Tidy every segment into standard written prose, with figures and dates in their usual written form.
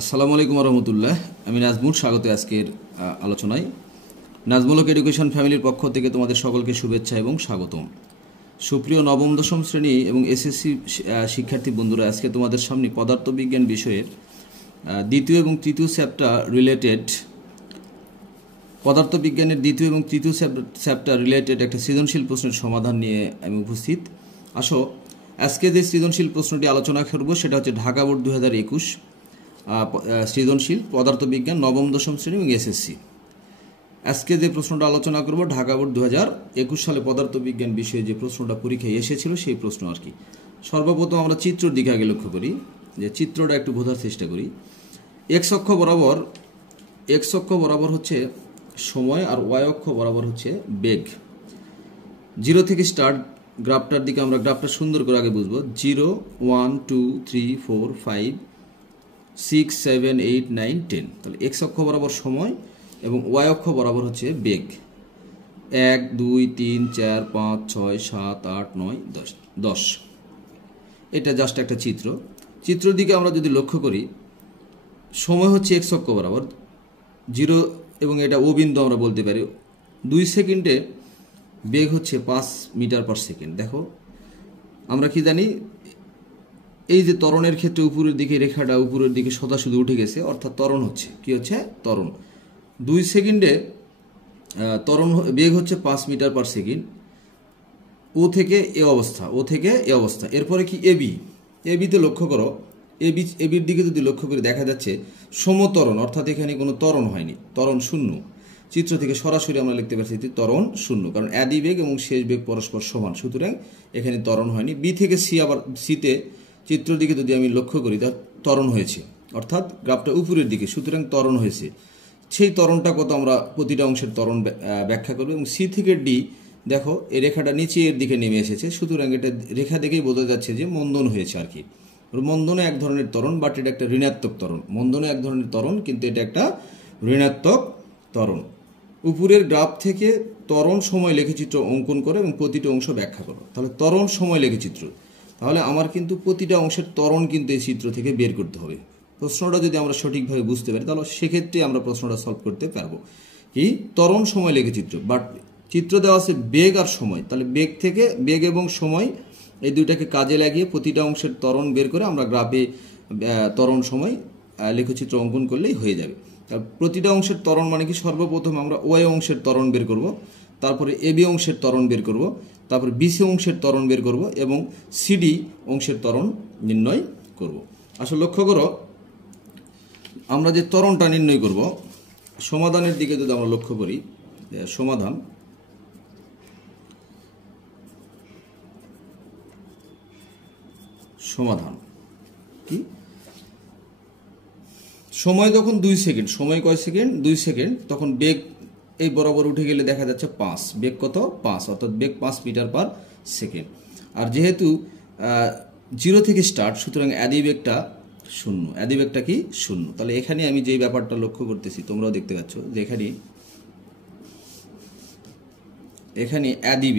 আসসালামু আলাইকুম রহমতুল্লাহ। আমি নাজমুল, স্বাগত আজকের আলোচনায়। নাজমুলক এডুকেশন ফ্যামিলির পক্ষ থেকে তোমাদের সকলকে শুভেচ্ছা এবং স্বাগতম। সুপ্রিয় নবম দশম শ্রেণী এবং এসএসসি শিক্ষার্থী বন্ধুরা, আজকে তোমাদের সামনে পদার্থবিজ্ঞান বিষয়ের দ্বিতীয় এবং তৃতীয় চ্যাপ্টার রিলেটেড পদার্থবিজ্ঞানের দ্বিতীয় এবং তৃতীয় চ্যাপ্টার রিলেটেড একটা সৃজনশীল প্রশ্নের সমাধান নিয়ে আমি উপস্থিত। আসো, আজকে যে সৃজনশীল প্রশ্নটি আলোচনা করব সেটা হচ্ছে ঢাকা বোর্ড 2021 সৃজনশীল পদার্থবিজ্ঞান নবম দশম শ্রেণী এবং এসএসসি। আজকে যে প্রশ্নটা আলোচনা করব ঢাকা বোর্ড 2021 সালে পদার্থবিজ্ঞান বিষয়ে যে প্রশ্নটা পরীক্ষায় এসেছিল সেই প্রশ্ন আর কি। সর্বপ্রথম আমরা চিত্রের দিকে আগে লক্ষ্য করি, যে চিত্রটা একটু বোঝার চেষ্টা করি। এক্স অক্ষ বরাবর হচ্ছে সময় আর ওয়াই অক্ষ বরাবর হচ্ছে বেগ। 0 থেকে স্টার্ট গ্রাফটার দিকে আমরা গ্রাফটা সুন্দর করে আগে বুঝবো। 0, 1, 2, 3, 4, 5, 6, 7, 8, 9, 10। তাহলে এক্স অক্ষ বরাবর সময় এবং ওয়াই অক্ষ বরাবর হচ্ছে বেগ। 1, 2, 3, 4, 5, 6, 7, 8, 9, 10। এটা জাস্ট একটা চিত্র দিকে আমরা যদি লক্ষ্য করি, সময় হচ্ছে এক্স অক্ষ বরাবর 0 এবং এটা ও বিন্দু আমরা বলতে পারি। 2 সেকেন্ডে বেগ হচ্ছে 5 মিটার পার সেকেন্ড। দেখো, আমরা কি জানি, এই যে ত্বরণের ক্ষেত্রে উপরের দিকে রেখাটা উপরের দিকে সোজাসুজি উঠে গেছে, অর্থাৎ ত্বরণ হচ্ছে কি হচ্ছে ত্বরণ। 2 সেকেন্ডে ত্বরণ বেগ হচ্ছে 5 মিটার পার সেকেন্ড। ও থেকে এ অবস্থা। এরপরে কি এবিতে লক্ষ্য করো। এবির দিকে যদি লক্ষ্য করে দেখা যাচ্ছে সমত্বরণ, অর্থাৎ এখানে কোনো ত্বরণ হয়নি, ত্বরণ শূন্য। চিত্র থেকে সরাসরি আমরা লিখতে পারছি ত্বরণ শূন্য, কারণ আদি বেগ এবং শেষ বেগ পরস্পর সমান, সুতরাং এখানে ত্বরণ হয়নি। বি থেকে সি, আবার সিতে চিত্র দিকে যদি আমি লক্ষ্য করি তার ত্বরণ হয়েছে, অর্থাৎ গ্রাফটা উপরের দিকে, সুতরাং ত্বরণ হয়েছে। সেই ত্বরণটা কত আমরা প্রতিটা অংশের ত্বরণ ব্যাখ্যা করব। এবং সি থেকে ডি, দেখো এই রেখাটা নিচের দিকে নেমে এসেছে, সুতরাং এটা রেখা দেখেই বোঝা যাচ্ছে যে মন্দন হয়েছে আর কি। মন্দনও এক ধরনের ত্বরণ, বাট এটা একটা ঋণাত্মক ত্বরণ। মন্দনও এক ধরনের ত্বরণ, কিন্তু এটা একটা ঋণাত্মক ত্বরণ। উপরের গ্রাফ থেকে ত্বরণ সময় লেখচিত্র অঙ্কন করে এবং প্রতিটা অংশ ব্যাখ্যা করো। তাহলে ত্বরণ সময় লেখচিত্র, তাহলে আমার কিন্তু প্রতিটা অংশের ত্বরণ কিন্তু এই চিত্র থেকে বের করতে হবে। প্রশ্নটা যদি আমরা সঠিকভাবে বুঝতে পারি তাহলে সেক্ষেত্রে আমরা প্রশ্নটা সলভ করতে পারবো। কি ত্বরণ সময় লেখচিত্র, বাট চিত্র দেওয়া আছে বেগ আর সময়, তাহলে বেগ এবং সময় এই দুইটাকে কাজে লাগিয়ে প্রতিটা অংশের ত্বরণ বের করে আমরা গ্রাফে ত্বরণ সময় লেখচিত্র অঙ্কন করলেই হয়ে যাবে। প্রতিটা অংশের ত্বরণ মানে কি, সর্বপ্রথম আমরা ওয়াই অংশের ত্বরণ বের করব, তারপরে এবি অংশের ত্বরণ বের করব, তারপরে বিসি অংশের ত্বরণ বের করব এবং সিডি অংশের ত্বরণ নির্ণয় করব। আসলে লক্ষ্য করো, আমরা যে ত্বরণটা নির্ণয় করব, সমাধানের দিকে যদি আমরা লক্ষ্য করি, সমাধান কি, সময় যখন 2 সেকেন্ড, সময় কয় সেকেন্ড, 2 সেকেন্ড, তখন বেগ এই বরাবর উঠে গেলে দেখা যাচ্ছে 5, বেগ কত 5, অর্থাৎ বেগ 5 মিটার পার সেকেন্ড। আর যেহেতু 0 থেকে স্টার্ট, সুতরাং আদি বেগটা শূন্য। আদি বেগটা কি শূন্য। তাহলে এখানে আমি যেই ব্যাপারটা লক্ষ্য করতেছি, তোমরাও দেখতে পাচ্ছ যে এখানে আদি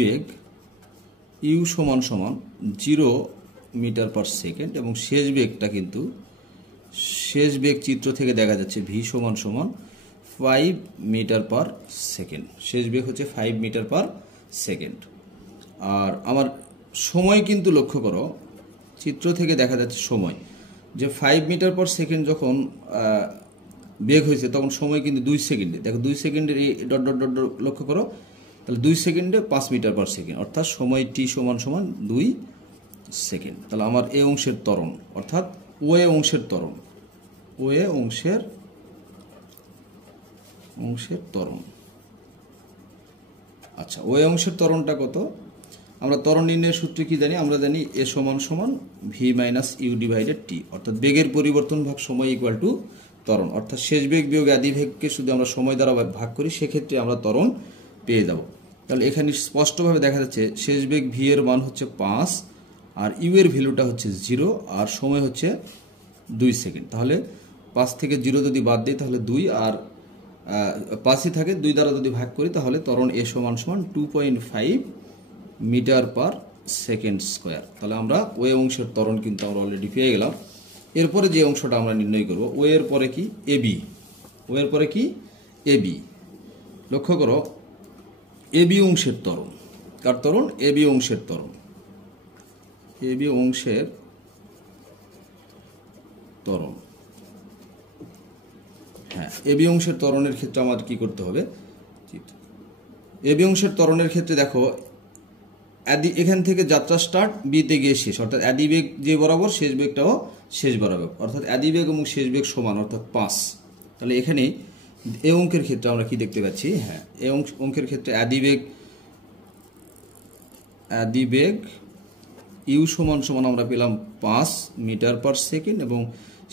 বেগ ইউ সমান 0 মিটার পার সেকেন্ড এবং শেষ বেগ চিত্র থেকে দেখা যাচ্ছে ভি সমান 5 মিটার পার সেকেন্ড। শেষ বেগ হচ্ছে 5 মিটার পার সেকেন্ড। আর আমার সময় কিন্তু লক্ষ্য করো, চিত্র থেকে দেখা যাচ্ছে সময় যে 5 মিটার পার সেকেন্ড যখন বেগ হয়েছে, তখন সময় কিন্তু 2 সেকেন্ডে। দেখো 2 সেকেন্ডের এই ডট ডট ডট লক্ষ্য করো, তাহলে 2 সেকেন্ডে 5 মিটার পার সেকেন্ড, অর্থাৎ সময় টি সমান 2 সেকেন্ড। তাহলে আমার এই অংশের ত্বরণ, অর্থাৎ ওয়ে অংশের ত্বরণ, আচ্ছা, ওয়ে অংশের ত্বরণটা কত? আমরা ত্বরণ নির্ণয়ের সূত্রে কি জানি? আমরা জানি এ সমান ভি মাইনাস ইউ ডিভাইডেড টি, অর্থাৎ বেগের পরিবর্তন ভাগ সময় ইকুয়াল টু ত্বরণ। অর্থাৎ শেষ বেগ বিয়োগ আদি বেগকে শুধু আমরা সময় দ্বারা ভাগ করি, সেক্ষেত্রে আমরা ত্বরণ পেয়ে যাব। তাহলে এখানে স্পষ্টভাবে দেখা যাচ্ছে শেষ বেগ ভি এর মান হচ্ছে 5 আর ইউ এর ভ্যালুটা হচ্ছে 0 আর সময় হচ্ছে 2 সেকেন্ড। তাহলে 5 থেকে 0 যদি বাদ দিই তাহলে 2, আর 5ই থাকে, 2 দ্বারা যদি ভাগ করি তাহলে ত্বরণ এ সমান 2.5 মিটার পার সেকেন্ড স্কোয়ার। তাহলে আমরা ওয়ে অংশের ত্বরণ কিন্তু আমরা অলরেডি পেয়ে গেলাম। এরপরে যে অংশটা আমরা নির্ণয় করব, ও এর পরে কি এবি, ও এর পরে কি এবি। লক্ষ্য করো এবি অংশের ত্বরণ, কার ত্বরণ? এবি অংশের ত্বরণ, এবি অংশের ত্বরণ। হ্যাঁ, এবি অংশের ত্বরণের ক্ষেত্রে আমাদের কি করতে হবে? এবি অংশের ত্বরণের ক্ষেত্রে দেখো এখান থেকে যাত্রা স্টার্ট, বিতে গিয়ে শেষ, অর্থাৎ আদি বেগ যে বরাবর শেষ বেগটাও শেষ বরাবর, অর্থাৎ আদি বেগ এবং শেষ বেগ সমান, অর্থাৎ 5। তাহলে এখানে এই অঙ্কের ক্ষেত্রে আমরা কি দেখতে পাচ্ছি? হ্যাঁ, এই অঙ্কের ক্ষেত্রে আদি বেগ ইউ সমান সমান আমরা পেলাম 5 মিটার পার সেকেন্ড এবং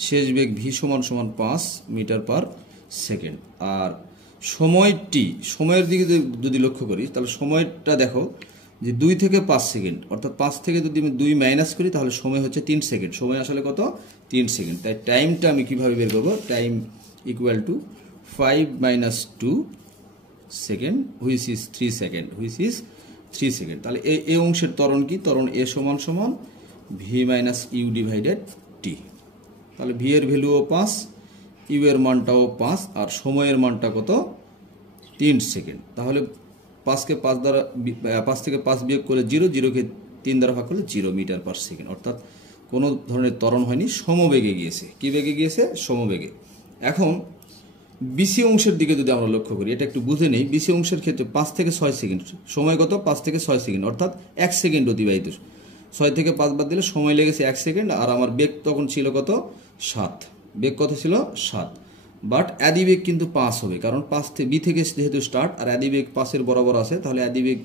শেষ বেগ ভি সমান সমান 5 মিটার পার সেকেন্ড। আর সময় টি, সময়ের দিকে যদি লক্ষ্য করি তাহলে সময়টা দেখো যে 2 থেকে 5 সেকেন্ড, অর্থাৎ 5 থেকে যদি আমি 2 মাইনাস করি তাহলে সময় হচ্ছে 3 সেকেন্ড। সময় আসলে কত? 3 সেকেন্ড। তাই টাইমটা আমি কিভাবে বের করবো? Time equal to 5 minus 2 second which is 3 second, which is 3 second. তাহলে এই অংশের ত্বরণ কি? ত্বরণ এ সমান সমান ভি মাইনাস ইউ ডিভাইডেড টি। তাহলে ভি এর ভ্যালুও 5, ইউ এর মানটাও 5, আর সময়ের মানটা কত? 3 সেকেন্ড। তাহলে 5 থেকে 5 বিয়োগ করে 0, 0কে 3 দ্বারা ভাগ করলে 0 মিটার পার সেকেন্ড। অর্থাৎ কোনো ধরনের ত্বরণ হয়নি, সমবেগে গিয়েছে। কি বেগে গিয়েছে? সমবেগে। এখন বিসি অংশের দিকে যদি আমরা লক্ষ্য করি, এটা একটু বুঝে নেই। বিসি অংশের ক্ষেত্রে 5 থেকে 6 সেকেন্ড, সময় কত? 5 থেকে 6 সেকেন্ড, অর্থাৎ 1 সেকেন্ড অতিবাহিত। 6 থেকে 5 বাদ দিলে সময় লেগেছে 1 সেকেন্ড, আর আমার বেগ তখন ছিল কত? 7। বেগ কত ছিল? 7। বাট আদি বেগ কিন্তু 5 হবে, কারণ 5 থেকে বি থেকে যেহেতু স্টার্ট, আর আদি বেগ 5-এর বরাবর আছে, তাহলে আদি বেগ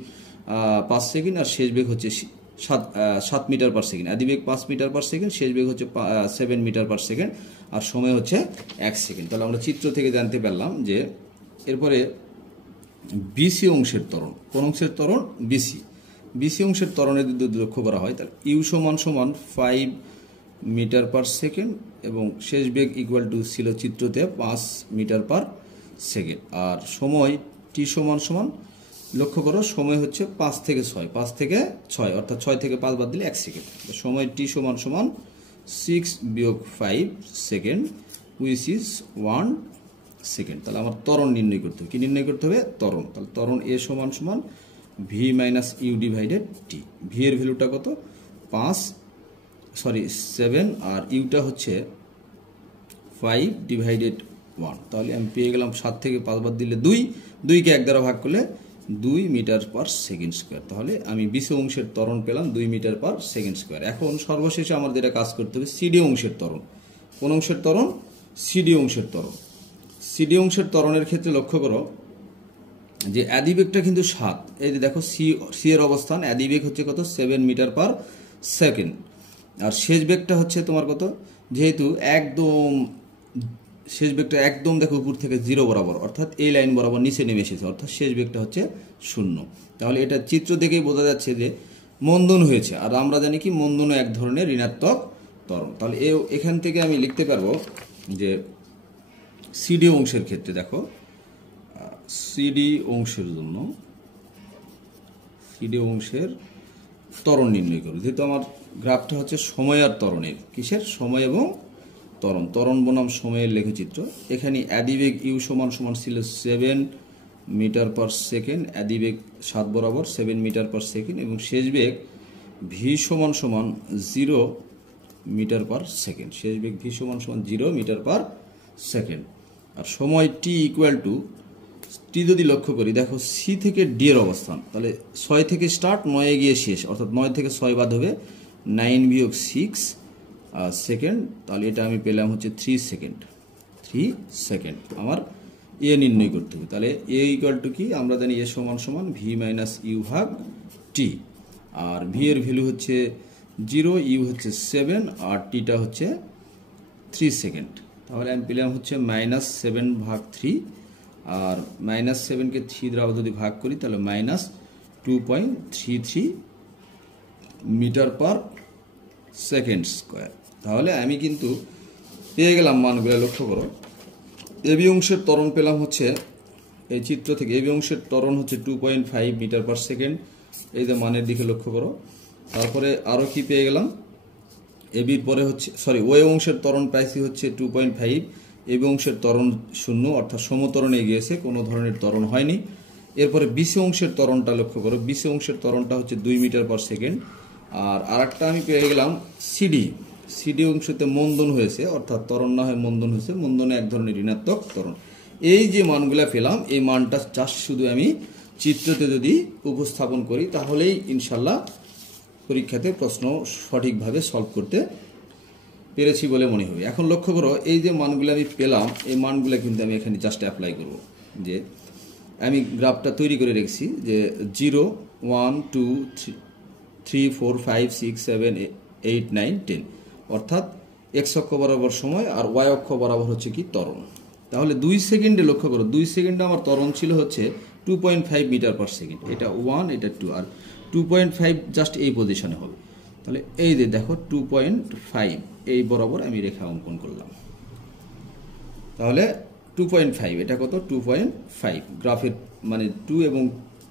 5 সেকেন্ড আর শেষ বেগ হচ্ছে 7 মিটার পার সেকেন্ড। আদি বেগ 5 মিটার পার সেকেন্ড, শেষ বেগ হচ্ছে 7 মিটার পার সেকেন্ড, আর সময় হচ্ছে 1 সেকেন্ড। তাহলে আমরা চিত্র থেকে জানতে পারলাম যে এরপরে বিসি অংশের ত্বরণ। কোন অংশের ত্বরণ? বিসি। বিসি অংশের ত্বরণের যদি লক্ষ্য করা হয় তাহলে ইউ সমান সমান 5 মিটার পার সেকেন্ড এবং শেষ বেগ ইকুয়াল টু ছিল চিত্রতে 5 মিটার পার সেকেন্ড। আর সময় টি সমান সমান, লক্ষ্য করো সময় হচ্ছে 5 থেকে 6, 5 থেকে 6, অর্থাৎ 6 থেকে 5 বাদ দিলে 1 সেকেন্ড। সময় টি সমান সমান 6 বিয়োগ 5 সেকেন্ড হুইচ ইজ 1 সেকেন্ড। তাহলে আমার ত্বরণ নির্ণয় করতে হবে। কি নির্ণয় করতে হবে? ত্বরণ। তাহলে ত্বরণ এ সমান সমান V minus U divided T. V এর ভ্যালুটা কত? 7, আর ইউটা হচ্ছে 5 ডিভাইডেড 1। তাহলে আমি পেয়ে গেলাম 7 থেকে 5 বাদ দিলে 2, 2কে 1 দ্বারা ভাগ করলে 2 মিটার পার সেকেন্ড স্কোয়ার। তাহলে আমি বিসি অংশের ত্বরণ পেলাম 2 মিটার পার সেকেন্ড স্কোয়ার। এখন সর্বশেষে আমার যেটা কাজ করতে হবে, সিডি অংশের ত্বরণ। কোন অংশের ত্বরণ? সিডি অংশের ত্বরণ। সিডি অংশের ত্বরণের ক্ষেত্রে লক্ষ্য করো যে আদি বেগটা কিন্তু 7। এই যে দেখো সি এর অবস্থান, আদি বেগ হচ্ছে কত? 7 মিটার পার সেকেন্ড, আর শেষ বেগটা হচ্ছে তোমার কত? যেহেতু একদম শেষ বেগটা একদম দেখো উপর থেকে 0 বরাবর, অর্থাৎ এই লাইন বরাবর নিচে নেমে এসেছে, অর্থাৎ শেষ বেগটা হচ্ছে 0। তাহলে এটা চিত্র দেখেই বোঝা যাচ্ছে যে মন্দন হয়েছে, আর আমরা জানি কি মন্দনও এক ধরনের ঋণাত্মক ত্বরণ। তাহলে এখান থেকে আমি লিখতে পারবো যে সিডি অংশের ক্ষেত্রে দেখো, সিডি অংশের জন্য সিডি অংশের ত্বরণ নির্ণয় করব। যেহেতু আমার গ্রাফটা হচ্ছে সময় আর ত্বরণের, কিসের? সময় এবং ত্বরণ। ত্বরণ বনাম সময়ের লেখচিত্র। এখানে আদিবেগ ইউ সমান সমান ছিল 7 মিটার পার সেকেন্ড, আদিবেগ 7 বরাবর 7 মিটার পার সেকেন্ড, এবং শেষ বেগ ভি সমান সমান 0 মিটার পার সেকেন্ড। শেষ বেগ ভি সমান সমান 0 মিটার পার সেকেন্ড। আর সময় টি ইকুয়াল টু টি যদি লক্ষ্য করি, দেখো সি থেকে ডি এর অবস্থান, তাহলে 6 থেকে স্টার্ট, 9 গিয়ে শেষ, অর্থাৎ 9 থেকে 6 বাদ হবে 9 বিয়োগ 6 সেকেন্ড। তাহলে এটা আমি পেলাম হচ্ছে 3 সেকেন্ড। 3 সেকেন্ড আমার এ নির্ণয় করতে হবে। তাহলে এ ইকুয়াল টু কি? আমরা জানি এ সমান সমান ভি মাইনাস ইউ ভাগ টি, আর ভি এর ভ্যালু হচ্ছে 0, ইউ হচ্ছে 7, আর টিটা হচ্ছে 3 সেকেন্ড। তাহলে আমি পেলাম হচ্ছে -7 ভাগ 3, আর -7কে 3 দ্বারা যদি ভাগ করি তাহলে -2.33 মিটার পার সেকেন্ড স্কোয়ার। তাহলে আমি কিন্তু পেয়ে গেলাম মানগুলো। লক্ষ্য করো এবি অংশের ত্বরণ পেলাম হচ্ছে এই চিত্র থেকে, এবি অংশের ত্বরণ হচ্ছে 2.5 মিটার পার সেকেন্ড। এই যে মানের দিকে লক্ষ্য করো, তারপরে আরও কি পেয়ে গেলাম, এবির পরে হচ্ছে ওয়ে অংশের ত্বরণ পাইছি হচ্ছে 2.5, এবি অংশের ত্বরণ 0 অর্থাৎ সমত্বরণে গিয়েছে, কোনো ধরনের ত্বরণ হয়নি। এরপরে বিসি অংশের ত্বরণটা লক্ষ্য করো, বিসি অংশের ত্বরণটা হচ্ছে 2 মিটার পার সেকেন্ড। আর আরেকটা আমি পেয়ে গেলাম সিডি অংশতে মন্দন হয়েছে, অর্থাৎ ত্বরণ না হয়ে মন্দন হয়েছে, মন্দনে এক ধরনের ঋণাত্মক ত্বরণ। এই যে মানগুলা পেলাম, এই মানটা জাস্ট শুধু আমি চিত্রতে যদি উপস্থাপন করি তাহলেই ইনশাল্লাহ পরীক্ষাতে প্রশ্ন সঠিকভাবে সলভ করতে পেরেছি বলে মনে হবে। এখন লক্ষ্য করো, এই যে মানগুলো আমি পেলাম, এই মানগুলো কিন্তু আমি এখানে জাস্ট অ্যাপ্লাই করব। যে আমি গ্রাফটা তৈরি করে রেখেছি যে 0, 1, 2, 3, 4, 5, 6, 7, 8, 9, 10, অর্থাৎ এক্স অক্ষ বরাবর সময় আর ওয়াই অক্ষ বরাবর হচ্ছে কি ত্বরণ। তাহলে 2 সেকেন্ডে লক্ষ্য করো, 2 সেকেন্ডে আমার ত্বরণ ছিল হচ্ছে 2.5 মিটার পার সেকেন্ড। এটা 1, এটা 2, আর 2.5 জাস্ট এই পজিশনে হবে। তাহলে এই যে দেখো 2.5 এই বরাবর আমি রেখা অঙ্কন করলাম। তাহলে 2.5 এটা কত, 2.5 গ্রাফের মানে 2 এবং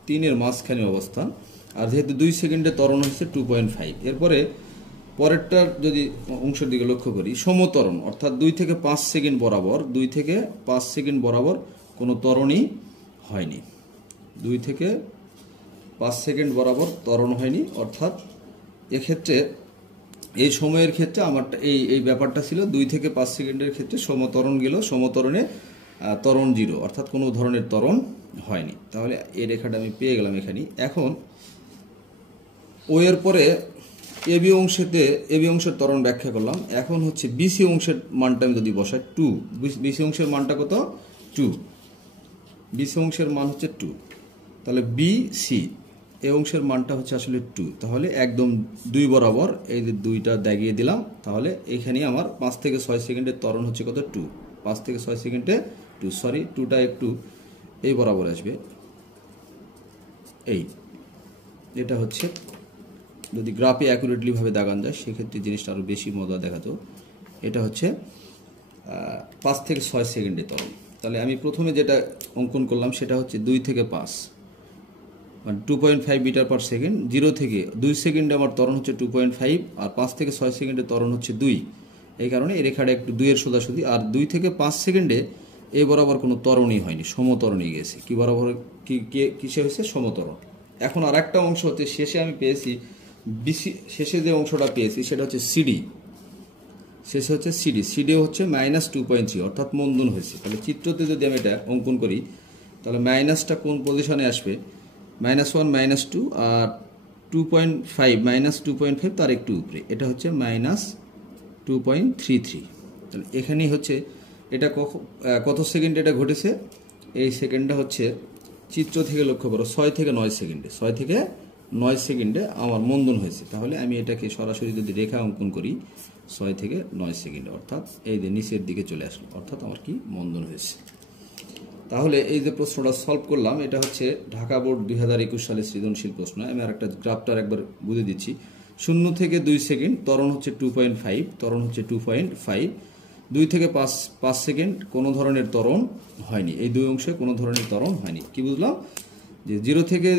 3 এর মাঝখানে অবস্থান। আর যেহেতু 2 সেকেন্ডে ত্বরণ হচ্ছে 2.5। এরপরে পরেরটার যদি অংশের দিকে লক্ষ্য করি, সমত্বরণ অর্থাৎ 2 থেকে 5 সেকেন্ড বরাবর, 2 থেকে 5 সেকেন্ড বরাবর কোনো ত্বরণই হয়নি। 2 থেকে 5 সেকেন্ড বরাবর ত্বরণ হয়নি, অর্থাৎ এক্ষেত্রে এই সময়ের ক্ষেত্রে আমার এই ব্যাপারটা ছিল 2 থেকে 5 সেকেন্ডের ক্ষেত্রে সমত্বরণ গেল, সমত্বরণে ত্বরণ 0, অর্থাৎ কোনো ধরনের ত্বরণ হয়নি। তাহলে এই রেখাটা আমি পেয়ে গেলাম এখানে। এখন ও এর পরে এবি অংশের ত্বরণ ব্যাখ্যা করলাম। এখন হচ্ছে বিসি অংশের মানটা আমি যদি বসাই 2, বিসি অংশের মানটা কত, 2, বিসি অংশের মান হচ্ছে 2। তাহলে বিসি এই অংশের মানটা হচ্ছে আসলে 2। তাহলে একদম 2 বরাবর এই যে 2টা দাগিয়ে দিলাম। তাহলে এখানে আমার 5 থেকে 6 সেকেন্ডের ত্বরণ হচ্ছে কত, 2, 5 থেকে 6 সেকেন্ডে 2, 2টা একটু এই বরাবর আসবে, এটা হচ্ছে যদি গ্রাফে অ্যাকুরেটলি ভাবে দাগান যায় সেক্ষেত্রে জিনিসটা আরও বেশি মজা দেখাতো। এটা হচ্ছে 5 থেকে 6 সেকেন্ডের ত্বরণ। তাহলে আমি প্রথমে যেটা অঙ্কন করলাম সেটা হচ্ছে 2 থেকে 5 মানে 2.5 মিটার পার সেকেন্ড। 0 থেকে 2 সেকেন্ডে আমার ত্বরণ হচ্ছে 2.5, আর 5 থেকে 6 সেকেন্ডে ত্বরণ হচ্ছে 2। এই কারণে এই রেখাটা একটু 2 এর সোজাসুজি। আর 2 থেকে 5 সেকেন্ডে এই বরাবর কোনো ত্বরণই হয়নি, সমত্বরণে গিয়েছে। কি বরাবর কিসে হয়েছে, সমত্বরণ। এখন আর একটা অংশ হচ্ছে শেষে আমি পেয়েছি বিসি, শেষে যে অংশটা পেয়েছি সেটা হচ্ছে সিডি, শেষে হচ্ছে সিডি হচ্ছে -2.3, অর্থাৎ মন্দন হয়েছে। তাহলে চিত্রতে যদি আমি এটা অঙ্কন করি তাহলে মাইনাসটা কোন পজিশনে আসবে, -1, -2, আর 2.5 -2.5 তার একটু উপরে, এটা হচ্ছে -2.33। তাহলে এখানেই হচ্ছে এটা কত সেকেন্ড এটা ঘটেছে, এই সেকেন্ডটা হচ্ছে চিত্র থেকে লক্ষ্য করো 6 থেকে 9 সেকেন্ডে, 6 থেকে 9 সেকেন্ডে আমার মন্দন হয়েছে। তাহলে আমি এটাকে সরাসরি যদি রেখা অঙ্কন করি 6 থেকে 9 সেকেন্ডে, অর্থাৎ এই যে নিচের দিকে চলে আসলো, অর্থাৎ আমার কি মন্দন হয়েছে। তাহলে এই যে প্রশ্নটা সলভ করলাম এটা হচ্ছে ঢাকা বোর্ড 2021 সালের সৃজনশীল প্রশ্ন। আমি আর একটা গ্রাফটার একবার বুঝে দিচ্ছি। 0 থেকে 2 সেকেন্ড ত্বরণ হচ্ছে 2.5, ত্বরণ হচ্ছে 2.5। 2 থেকে 5 সেকেন্ড কোনো ধরনের ত্বরণ হয়নি, এই দুই অংশে কোনো ধরনের ত্বরণ হয়নি। কি বুঝলাম, যে 0 থেকে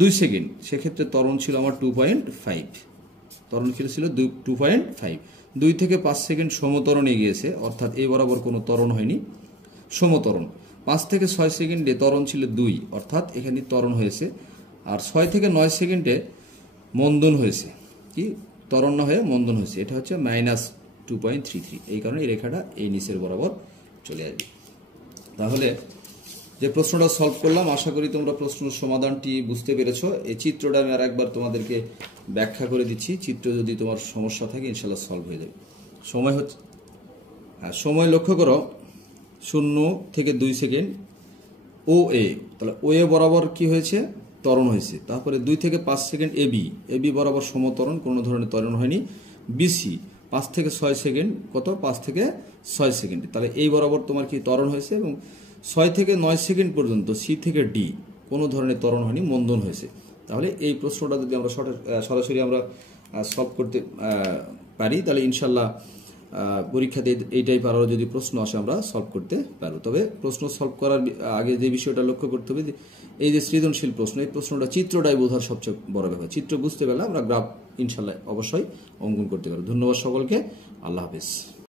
2 সেকেন্ড সেক্ষেত্রে ত্বরণ ছিল আমার 2.5, ত্বরণ ছিল 2.5। 2 থেকে 5 সেকেন্ড সমত্বরণে গিয়েছে, অর্থাৎ এই বরাবর কোনো ত্বরণ হয়নি, সমত্বরণ। 5 থেকে 6 সেকেন্ডে ত্বরণ ছিল 2, অর্থাৎ এখানে ত্বরণ হয়েছে। আর 6 থেকে 9 সেকেন্ডে মন্দন হয়েছে, কি ত্বরণ না হয়ে মন্দন হয়েছে, এটা হচ্ছে -2.33। এই কারণে এই রেখাটা এই নিচের বরাবর চলে আসবে। তাহলে যে প্রশ্নটা সলভ করলাম আশা করি তোমরা প্রশ্নের সমাধানটি বুঝতে পেরেছো। এই চিত্রটা আমি আর একবার তোমাদেরকে ব্যাখ্যা করে দিচ্ছি, চিত্র যদি তোমার সমস্যা থাকে ইনশাল্লাহ সলভ হয়ে যাবে। সময় হচ্ছে, সময় লক্ষ্য করো 0 থেকে 2 সেকেন্ড ও এ, তাহলে ও এ বরাবর কি হয়েছে, ত্বরণ হয়েছে। তারপরে 2 থেকে 5 সেকেন্ড এবি বরাবর সমত্বরণ, কোনো ধরনের ত্বরণ হয়নি। বিসি 5 থেকে 6 সেকেন্ড, কত 5 থেকে 6 সেকেন্ড, তাহলে এই বরাবর তোমার কি ত্বরণ হয়েছে। এবং 6 থেকে 9 সেকেন্ড পর্যন্ত সি থেকে ডি কোনো ধরনের ত্বরণ হয়নি, মন্দন হয়েছে। তাহলে এই প্রশ্নটা যদি আমরা সরাসরি আমরা সলভ করতে পারি তাহলে ইনশাল্লাহ পরীক্ষাতে এই টাইপ আরও যদি প্রশ্ন আসে আমরা সলভ করতে পারবো। তবে প্রশ্ন সলভ করার আগে যে বিষয়টা লক্ষ্য করতে হবে, এই যে সৃজনশীল প্রশ্ন, এই প্রশ্নটা চিত্রটাই বোঝার সবচেয়ে বড় ব্যাপার। চিত্র বুঝতে পারলে আমরা গ্রাফ ইনশাল্লাহ অবশ্যই অঙ্কন করতে পারবো। ধন্যবাদ সকলকে, আল্লাহ হাফেজ।